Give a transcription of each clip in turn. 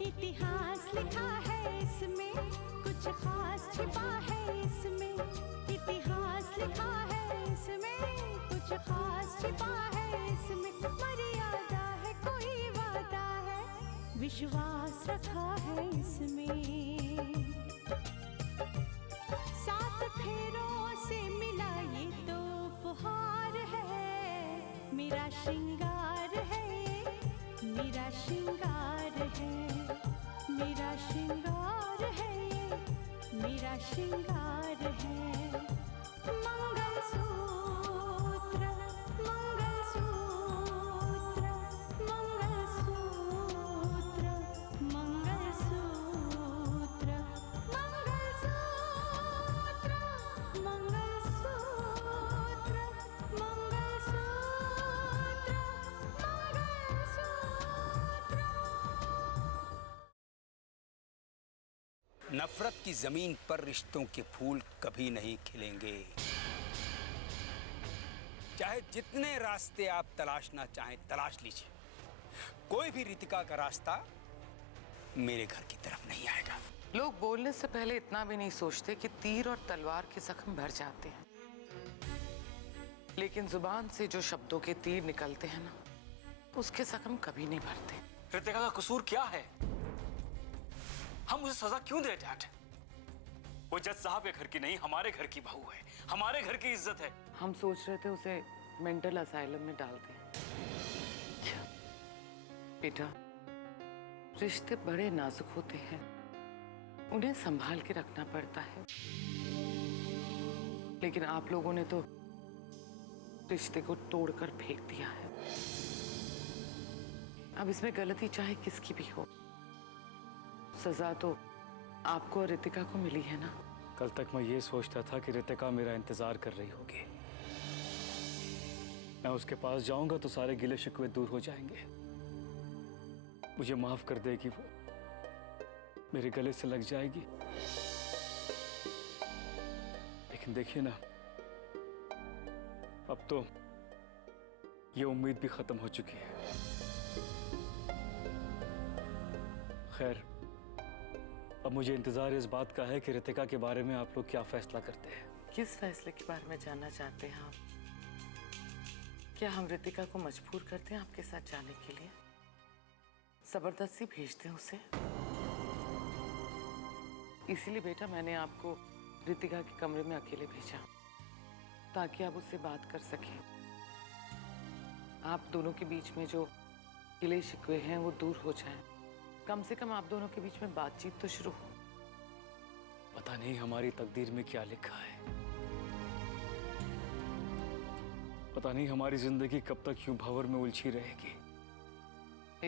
इतिहास लिखा है इसमें, कुछ खास छिपा है इसमें। इतिहास लिखा है इसमें, कुछ खास छिपा है इसमें। मर्यादा है, कोई वादा है, विश्वास रखा है इसमें। सात फेरों से मिला ये तो उपहार है, मेरा श्रृंगार है, मेरा श्रृंगार है, मेरा श्रृंगार है, मेरा श्रृंगार है। मंगलसूत्र, मंगलसूत्र, मंगलसूत्र, मंगलसूत्र, मंगलसूत्र, मंगलसूत्र, मंगलसूत्र। नफरत की जमीन पर रिश्तों के फूल कभी नहीं खिलेंगे। चाहे जितने रास्ते आप तलाशना चाहें तलाश लीजिए, कोई भी रितिका का रास्ता मेरे घर की तरफ नहीं आएगा। लोग बोलने से पहले इतना भी नहीं सोचते कि तीर और तलवार के जख्म भर जाते हैं, लेकिन जुबान से जो शब्दों के तीर निकलते हैं ना, उसके जख्म कभी नहीं भरते। रितिका का कसूर क्या है? हम उसे सजा क्यों दे डैड? वो जज साहब के घर की नहीं, हमारे घर की बहू है, हमारे घर की इज्जत है। हम सोच रहे थे उसे मेंटल असाइलम में डाल दें। बेटा, रिश्ते बड़े नाजुक होते हैं, उन्हें संभाल के रखना पड़ता है। लेकिन आप लोगों ने तो रिश्ते को तोड़कर फेंक दिया है। अब इसमें गलती चाहे किसकी भी हो, सजा तो आपको और रितिका को मिली है ना। कल तक मैं ये सोचता था कि रितिका मेरा इंतजार कर रही होगी। मैं उसके पास जाऊंगा तो सारे गिले शिकवे दूर हो जाएंगे, मुझे माफ कर देगी, वो मेरे गले से लग जाएगी। लेकिन देखिए ना, अब तो ये उम्मीद भी खत्म हो चुकी है। खैर, अब मुझे इंतजार इस बात का है कि रितिका के बारे में आप लोग क्या फैसला करते हैं। किस फैसले के बारे में जानना चाहते हैं आप? क्या हम रितिका को मजबूर करते हैं आपके साथ जाने के लिए? जबरदस्ती भेजते हैं उसे? इसीलिए बेटा मैंने आपको रितिका के कमरे में अकेले भेजा, ताकि आप उससे बात कर सकें। आप दोनों के बीच में जो गिले शिकवे हैं वो दूर हो जाएं। कम से कम आप दोनों के बीच में बातचीत तो शुरू हो। पता नहीं हमारी तकदीर में क्या लिखा है, पता नहीं हमारी जिंदगी कब तक यूं भंवर में उलझी रहेगी।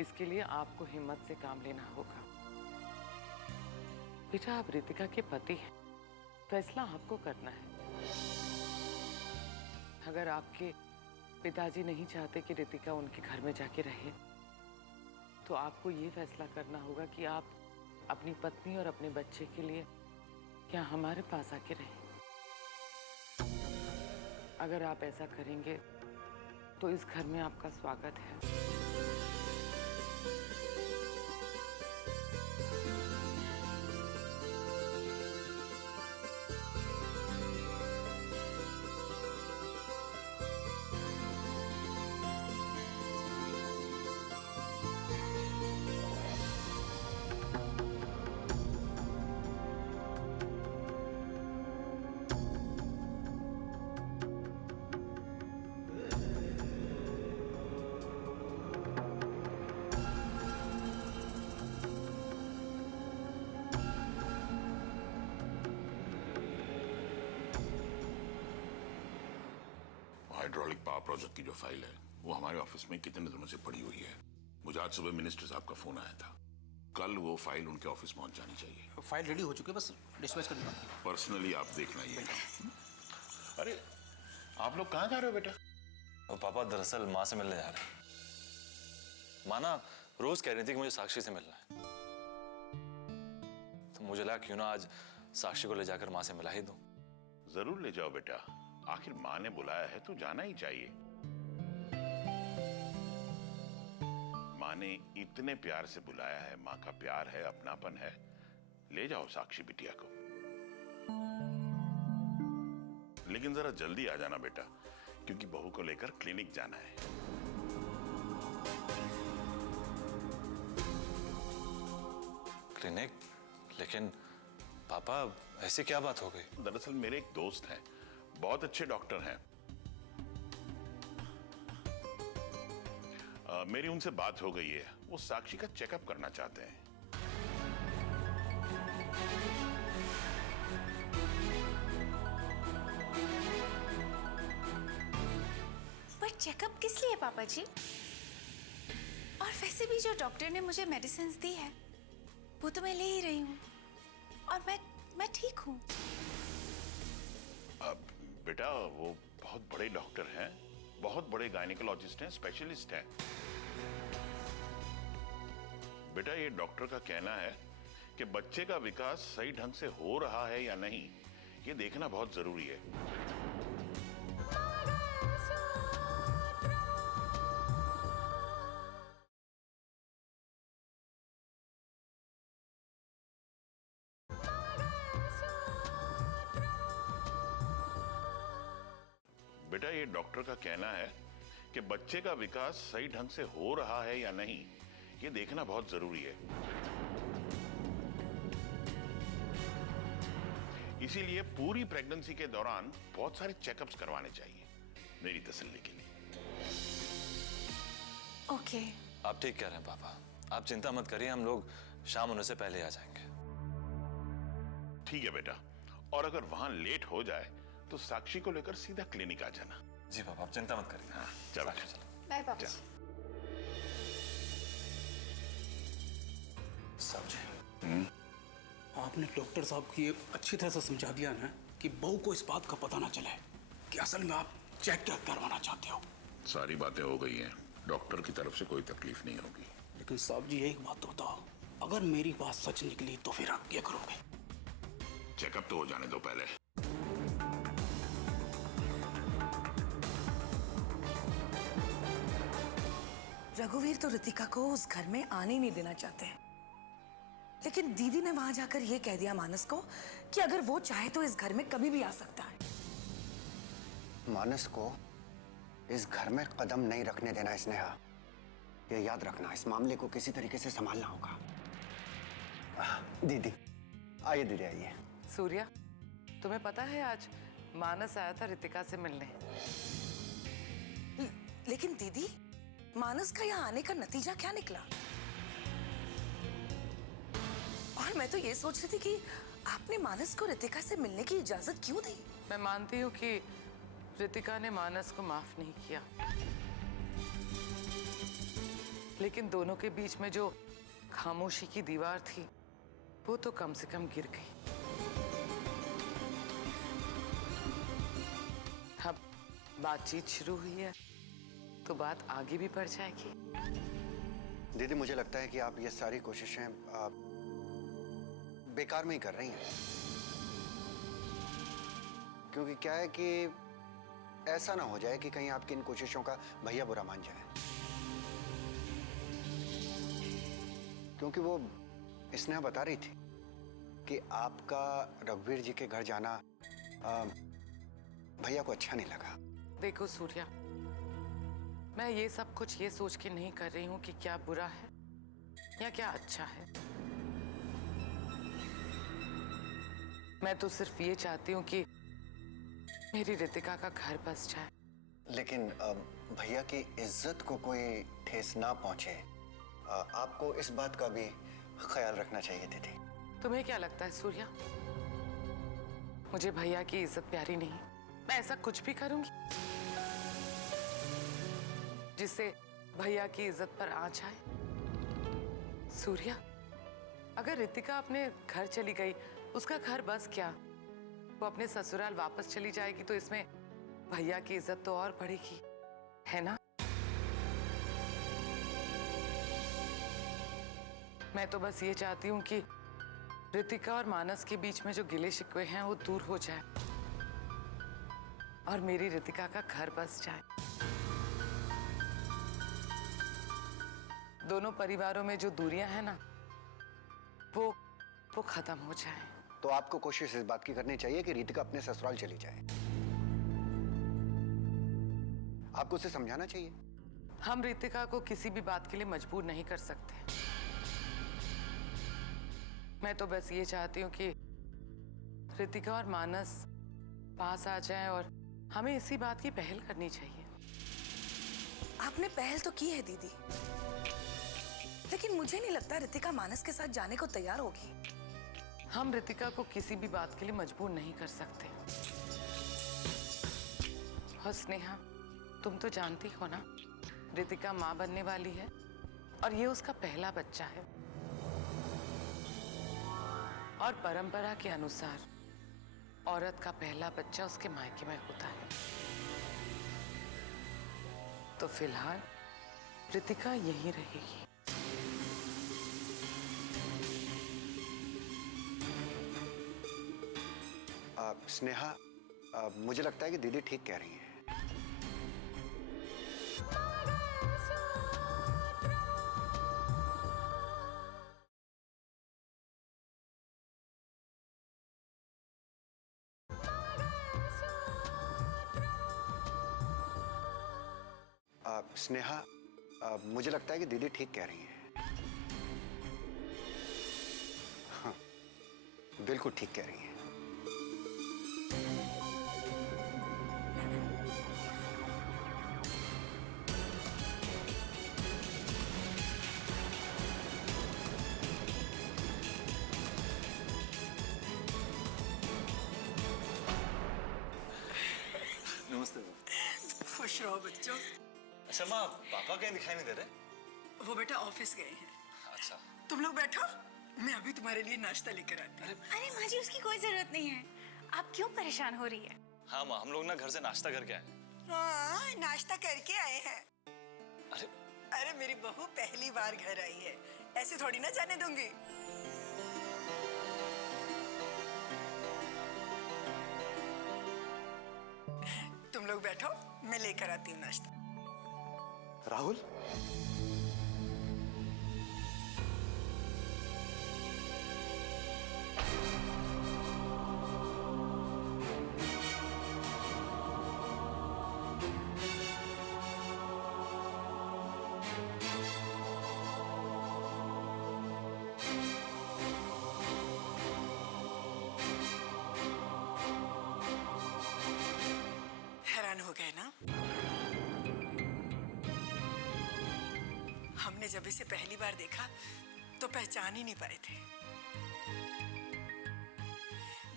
इसके लिए आपको हिम्मत से काम लेना होगा। बेटा, आप रितिका के पति हैं, फैसला आपको करना है। अगर आपके पिताजी नहीं चाहते कि रितिका उनके घर में जाके रहे, तो आपको ये फैसला करना होगा कि आप अपनी पत्नी और अपने बच्चे के लिए क्या हमारे पास आके रहें। अगर आप ऐसा करेंगे तो इस घर में आपका स्वागत है। हाइड्रोलिक पावर प्रोजेक्ट की जो फाइल है वो हमारे ऑफिस में कितने दिनों से पड़ी हुई है। मुझे आज सुबह मिनिस्टर साहब का फोन आया था, कल वो फाइल उनके ऑफिस पहुंच जानी चाहिए। फाइल रेडी हो चुकी है, बस डिस्पैच करनी बाकी है। पर्सनली आप देखना ये। अरे आप लोग कहाँ जा रहे हो बेटा? वो पापा दरअसल माँ से मिलने जा रहे हैं। माँ ना रोज कह रही थी कि मुझे साक्षी से मिलना है, तो मुझे लगा क्यों ना आज साक्षी को ले जाकर माँ से मिला ही दूं। जरूर ले जाओ बेटा, आखिर माँ ने बुलाया है तो जाना ही चाहिए। माँ माँ ने इतने प्यार से बुलाया है, माँ का प्यार है, अपनापन है। ले जाओ साक्षी बिटिया को। लेकिन जरा जल्दी आ जाना बेटा, क्योंकि बहू को लेकर क्लिनिक जाना है। क्लिनिक? लेकिन पापा ऐसी क्या बात हो गई? दरअसल मेरे एक दोस्त हैं, बहुत अच्छे डॉक्टर हैं। मेरी उनसे बात हो गई है, वो साक्षी का चेकअप करना चाहते हैं। पर चेकअप किस लिए पापा जी? और वैसे भी जो डॉक्टर ने मुझे मेडिसिन दी है वो तो मैं ले ही रही हूँ, और मैं ठीक हूँ। बेटा वो बहुत बड़े डॉक्टर हैं, बहुत बड़े गायनेकोलॉजिस्ट हैं, स्पेशलिस्ट हैं। बेटा ये डॉक्टर का कहना है कि बच्चे का विकास सही ढंग से हो रहा है या नहीं, ये देखना बहुत जरूरी है। बेटा ये डॉक्टर का कहना है कि बच्चे का विकास सही ढंग से हो रहा है या नहीं, ये देखना बहुत जरूरी है। इसीलिए पूरी प्रेगनेंसी के दौरान बहुत सारे चेकअप्स करवाने चाहिए, मेरी तसल्ली के लिए। ओके। आप ठीक कह रहे हैं पापा, आप चिंता मत करिए, हम लोग शाम होने से पहले आ जाएंगे। ठीक है बेटा, और अगर वहां लेट हो जाए तो साक्षी को लेकर सीधा क्लिनिक आ जाना। जी पापा, आप चिंता मत करिए। हाँ, चलो बाय पापा। साहब जी, आपने डॉक्टर साहब को ये अच्छी तरह से समझा दिया ना कि बहू को इस बात का पता ना चले कि असल में आप चेक क्या करवाना चाहते हो। सारी बातें हो गई हैं, डॉक्टर की तरफ से कोई तकलीफ नहीं होगी। लेकिन साहब जी एक बात बताओ, अगर मेरी बात सच निकली तो फिर आप क्या करोगे? चेकअप तो हो जाने दो पहले। रघुवीर तो रितिका को उस घर में आने नहीं देना चाहते हैं, लेकिन दीदी ने वहां जाकर यह कह दिया मानस को कि अगर वो चाहे तो इस घर में कभी भी आ सकता है। मानस को इस घर में कदम नहीं रखने देना स्नेहा, ये याद रखना। इस मामले को किसी तरीके से संभालना होगा। दीदी आइए, दीदी आइए। सूर्या, तुम्हें पता है आज मानस आया था रितिका से मिलने। लेकिन दीदी, मानस का यहाँ आने का नतीजा क्या निकला? और मैं तो ये सोच रही थी कि आपने मानस को रितिका से मिलने की इजाजत क्यों दी? मैं मानती हूँ कि रितिका ने मानस को माफ नहीं किया, लेकिन दोनों के बीच में जो खामोशी की दीवार थी वो तो कम से कम गिर गई। अब बातचीत शुरू हुई है तो बात आगे भी बढ़ जाएगी। दीदी मुझे लगता है कि आप ये सारी कोशिशें बेकार में ही कर रही हैं, क्योंकि क्या है कि ऐसा ना हो जाए कि कहीं आपकी इन कोशिशों का भैया बुरा मान जाए। क्योंकि वो स्नेहा बता रही थी कि आपका रघुवीर जी के घर जाना भैया को अच्छा नहीं लगा। देखो सूर्या, मैं ये सब कुछ ये सोच के नहीं कर रही हूँ कि क्या बुरा है या क्या अच्छा है। मैं तो सिर्फ ये चाहती हूँ कि मेरी रितिका का घर बस जाए। लेकिन भैया की इज्जत को कोई ठेस ना पहुंचे, आपको इस बात का भी ख्याल रखना चाहिए दीदी। तुम्हें क्या लगता है सूर्या, मुझे भैया की इज्जत प्यारी नहीं? मैं ऐसा कुछ भी करूंगी जिससे भैया की इज्जत पर आंच आए? सूर्या, अगर रितिका अपने घर चली गई, उसका घर बस क्या, वो अपने ससुराल वापस चली जाएगी तो इसमें भैया की इज्जत तो और बढ़ेगी, है ना? मैं तो बस ये चाहती हूँ कि रितिका और मानस के बीच में जो गिले शिकवे हैं वो दूर हो जाए और मेरी रितिका का घर बस जाए। दोनों परिवारों में जो दूरियां हैं ना, वो खत्म हो जाए। तो आपको कोशिश इस बात की करनी चाहिए कि रितिका अपने ससुराल चली जाए। आपको उसे समझाना चाहिए। हम रितिका को किसी भी बात के लिए मजबूर नहीं कर सकते। मैं तो बस ये चाहती हूँ कि रितिका और मानस पास आ जाए और हमें इसी बात की पहल करनी चाहिए। आपने पहल तो की है दीदी, लेकिन मुझे नहीं लगता रितिका मानस के साथ जाने को तैयार होगी। हम रितिका को किसी भी बात के लिए मजबूर नहीं कर सकते। और स्नेहा, तुम तो जानती हो ना, रितिका माँ बनने वाली है और ये उसका पहला बच्चा है। और परंपरा के अनुसार औरत का पहला बच्चा उसके मायके में होता है। तो फिलहाल रितिका यहीं रहेगी। स्नेहा, मुझे लगता है कि दीदी ठीक कह रही हैं। स्नेहा, मुझे लगता है कि दीदी ठीक कह रही हैं। हाँ, बिल्कुल ठीक कह रही हैं। नमस्ते। खुश रहो बच्चों। अच्छा माँ, पापा कहीं दिखाई नहीं दे रहे? वो बेटा ऑफिस गए हैं। अच्छा। तुम लोग बैठो, मैं अभी तुम्हारे लिए नाश्ता लेकर आती हूँ। अरे माँ जी, उसकी कोई जरूरत नहीं है। आप क्यों परेशान हो रही है? हाँ माँ, हम लोग ना घर से नाश्ता करके आए। हाँ, नाश्ता करके आए हैं। अरे अरे मेरी बहू पहली बार घर आई है, ऐसे थोड़ी ना जाने दूंगी। तुम लोग बैठो, मैं लेकर आती हूँ नाश्ता। राहुल, हैरान हो गए ना? हमने जब इसे पहली बार देखा तो पहचान ही नहीं पाए थे।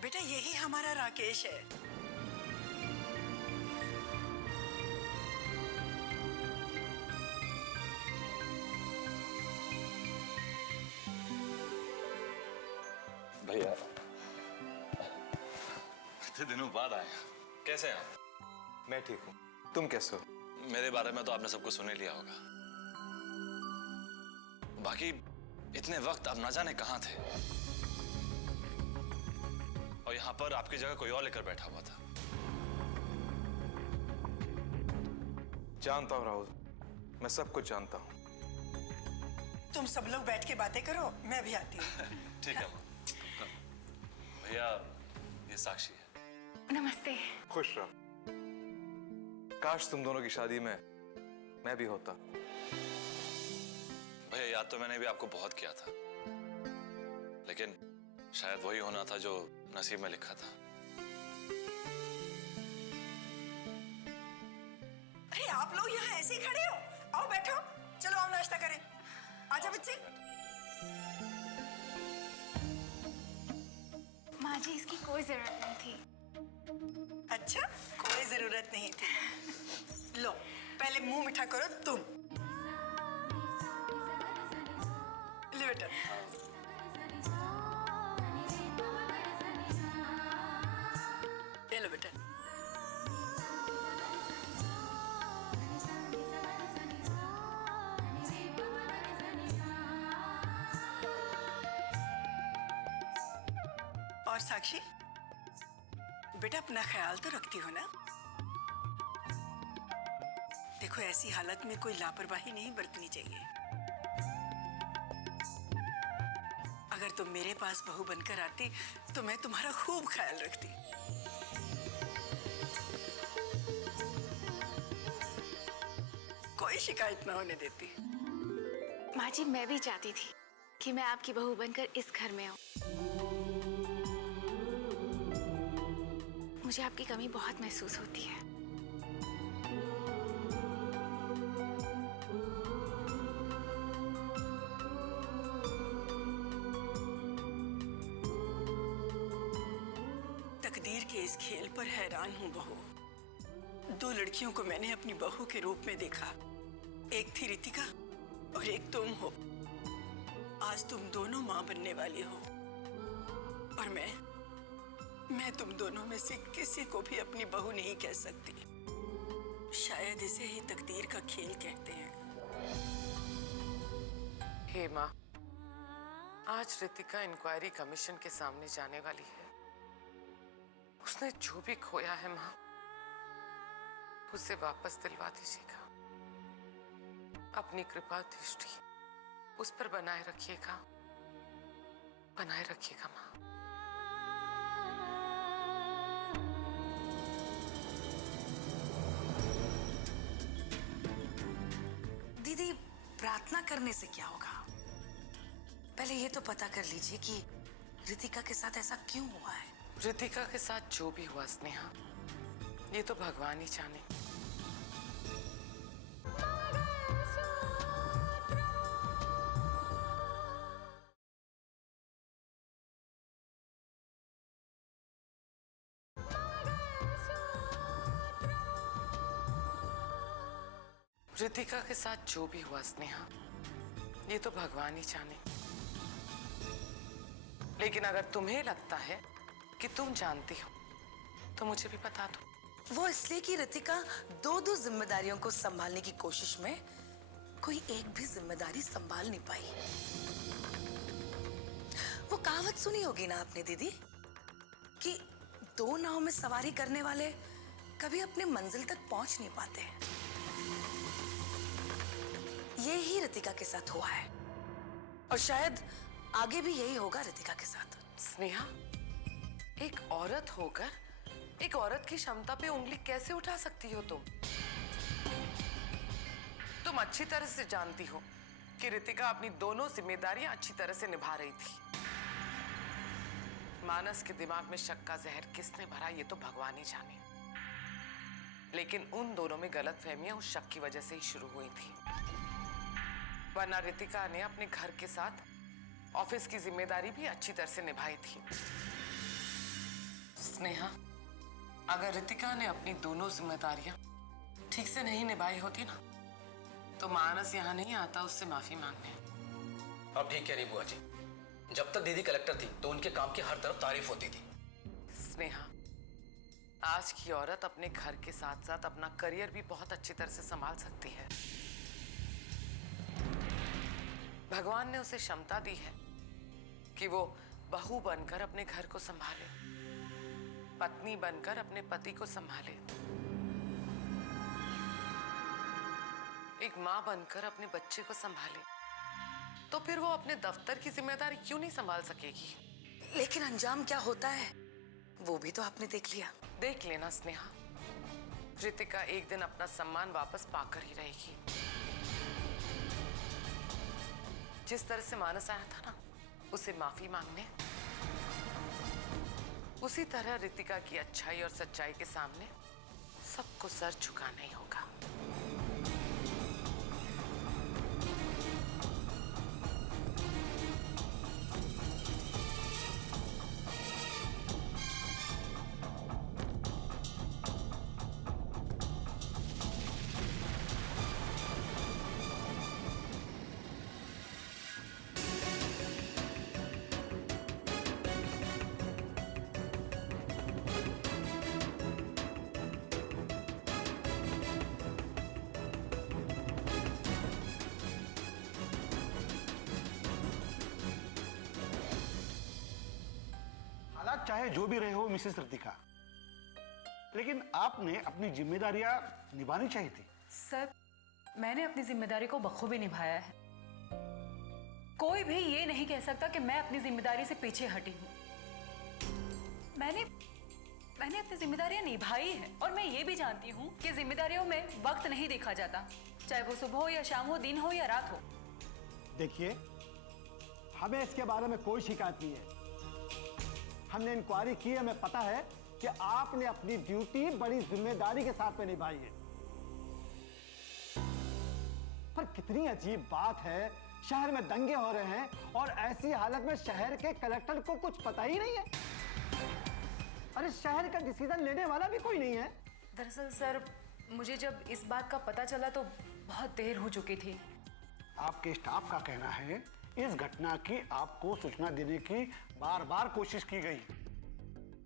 बेटा, यही हमारा राकेश है। भैया इतने दिनों बाद आए। कैसे हैं आप? मैं ठीक हूँ, तुम कैसे हो? मेरे बारे में तो आपने सब कुछ सुन ही लिया होगा। बाकी इतने वक्त आप ना जाने कहाँ थे, और यहाँ पर आपकी जगह कोई और लेकर बैठा हुआ था। जानता हूँ राहुल, मैं सब कुछ जानता हूँ। तुम सब लोग बैठ के बातें करो, मैं भी आती हूँ। ठीक है माँ। भैया, ये साक्षी है। नमस्ते। खुश रहो। काश तुम दोनों की शादी में मैं भी होता। भैया, याद तो मैंने भी आपको बहुत किया था, लेकिन शायद वही होना था जो नसीब में लिखा था। अरे आप लोग यहाँ ऐसे ही खड़े हो? आओ बैठो, चलो आओ नाश्ता करें। आजा बच्चे। माँ जी, इसकी कोई जरूरत नहीं थी। अच्छा, कोई जरूरत नहीं थी। लो, पहले मुंह मीठा करो तुम। ले बेटा। ये लो बेटा। और साक्षी, बेटा अपना ख्याल तो रखती हो ना? देखो, ऐसी हालत में कोई लापरवाही नहीं बरतनी चाहिए। अगर तुम मेरे पास बहू बनकर आती तो मैं तुम्हारा खूब ख्याल रखती। कोई शिकायत ना होने देती। माँ जी, मैं भी चाहती थी कि मैं आपकी बहू बनकर इस घर में आऊं। मुझे आपकी कमी बहुत महसूस होती है। तकदीर के इस खेल पर हैरान हूँ बहू। दो लड़कियों को मैंने अपनी बहू के रूप में देखा। एक थी रितिका और एक तुम हो। आज तुम दोनों माँ बनने वाली हो और मैं तुम दोनों में से किसी को भी अपनी बहू नहीं कह सकती। शायद इसे ही तकदीर का खेल कहते हैं। हे माँ, आज रितिका इंक्वायरी कमीशन के सामने जाने वाली है। उसने जो भी खोया है माँ, उसे वापस दिलवा दीजिएगा। अपनी कृपा दृष्टि उस पर बनाए रखिएगा, बनाए रखिएगा माँ। दीदी, प्रार्थना करने से क्या होगा? पहले ये तो पता कर लीजिए कि रितिका के साथ ऐसा क्यों हुआ है। रितिका के साथ जो भी हुआ स्नेहा, ये तो भगवान ही जाने। रितिका के साथ जो भी हुआ स्नेहा, ये तो भगवान ही जाने। लेकिन अगर तुम्हें लगता है कि तुम जानती हो तो मुझे भी बता दो। वो इसलिए कि रितिका दो जिम्मेदारियों को संभालने की कोशिश में कोई एक भी जिम्मेदारी संभाल नहीं पाई। वो कहावत सुनी होगी ना आपने दीदी, कि दो नाव में सवारी करने वाले कभी अपने मंजिल तक पहुंच नहीं पाते। ये ही रितिका के साथ हुआ है और शायद आगे भी यही होगा रितिका के साथ। स्नेहा, एक औरत होकर एक औरत की क्षमता पे उंगली कैसे उठा सकती हो तुम? तुम अच्छी तरह से जानती हो कि रितिका अपनी दोनों जिम्मेदारियां अच्छी तरह से निभा रही थी। मानस के दिमाग में शक का जहर किसने भरा, ये तो भगवान ही जाने। लेकिन उन दोनों में गलतफहमियां उस शक की वजह से ही शुरू हुई थी, वरना रितिका ने अपने घर के साथ ऑफिस की जिम्मेदारी भी अच्छी तरह से निभाई थी। स्नेहा, अगर रितिका ने अपनी दोनों जिम्मेदारियां ठीक से नहीं निभाई होती ना, तो मानस यहाँ नहीं आता उससे माफी मांगने। अब ठीक कह रही बुआ जी, जब तक दीदी कलेक्टर थी तो उनके काम की हर तरफ तारीफ होती थी। स्नेहा, आज की औरत अपने घर के साथ साथ अपना करियर भी बहुत अच्छी तरह से संभाल सकती है। भगवान ने उसे क्षमता दी है कि वो बहू बनकर अपने घर को संभाले, पत्नी बनकर अपने पति को संभाले, एक माँ बनकर अपने बच्चे को संभाले। तो फिर वो अपने दफ्तर की जिम्मेदारी क्यों नहीं संभाल सकेगी? लेकिन अंजाम क्या होता है वो भी तो आपने देख लिया। देख लेना स्नेहा, रितिका एक दिन अपना सम्मान वापस पाकर ही रहेगी। जिस तरह से मानस आया था ना उसे माफी मांगने, उसी तरह रितिका की अच्छाई और सच्चाई के सामने सबको सर झुकाना ही होगा। हालात चाहे जो भी रहे हो मिसेस रितिका, लेकिन आपने अपनी जिम्मेदारियां निभानी चाहिए थी। सर, मैंने अपनी जिम्मेदारी को बखूबी निभाया है। कोई भी ये नहीं कह सकता कि मैं अपनी जिम्मेदारी से पीछे हटी हूँ। मैंने अपनी जिम्मेदारियां निभाई है और मैं ये भी जानती हूँ कि जिम्मेदारियों में वक्त नहीं देखा जाता, चाहे वो सुबह हो या शाम हो, दिन हो या रात हो। देखिए, हमें इसके बारे में कोई शिकायत नहीं है। हमने इंक्वायरी की है, हमें पता है कि आपने अपनी ड्यूटी बड़ी जिम्मेदारी के साथ में निभाई है। पर कितनी अजीब बात है, शहर में दंगे हो रहे हैं और ऐसी हालत में शहर के कलेक्टर को कुछ पता ही नहीं है। अरे शहर का डिसीजन लेने वाला भी कोई नहीं है। दरअसल सर, मुझे जब इस बात का पता चला तो बहुत देर हो चुकी थी। आपके स्टाफ का कहना है इस घटना की आपको सूचना देने की बार बार कोशिश की गई,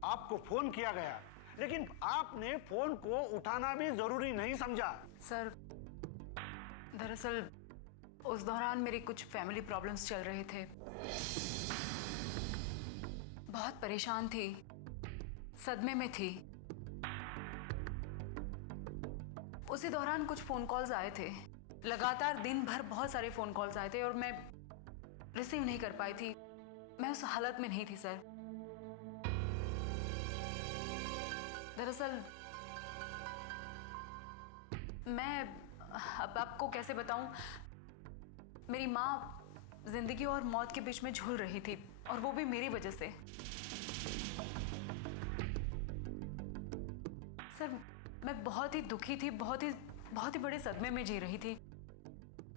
आपको फोन किया गया, लेकिन आपने फोन को उठाना भी जरूरी नहीं समझा। सर, दरअसल उस दौरान मेरी कुछ फैमिली प्रॉब्लम्स चल रहे थे। बहुत परेशान थी, सदमे में थी। उसी दौरान कुछ फोन कॉल्स आए थे, लगातार दिन भर बहुत सारे फोन कॉल्स आए थे और मैं रिसीव नहीं कर पाई थी। मैं उस हालत में नहीं थी सर। दरअसल मैं अब आपको कैसे बताऊं, मेरी माँ जिंदगी और मौत के बीच में झूल रही थी और वो भी मेरी वजह से। सर, मैं बहुत ही दुखी थी, बहुत ही बड़े सदमे में जी रही थी।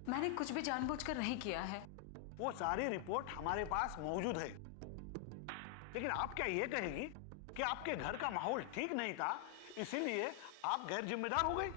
मैंने कुछ भी जानबूझकर नहीं किया है। वो सारी रिपोर्ट हमारे पास मौजूद है, लेकिन आप क्या ये कहेगी कि आपके घर का माहौल ठीक नहीं था, इसीलिए आप गैर जिम्मेदार हो गए?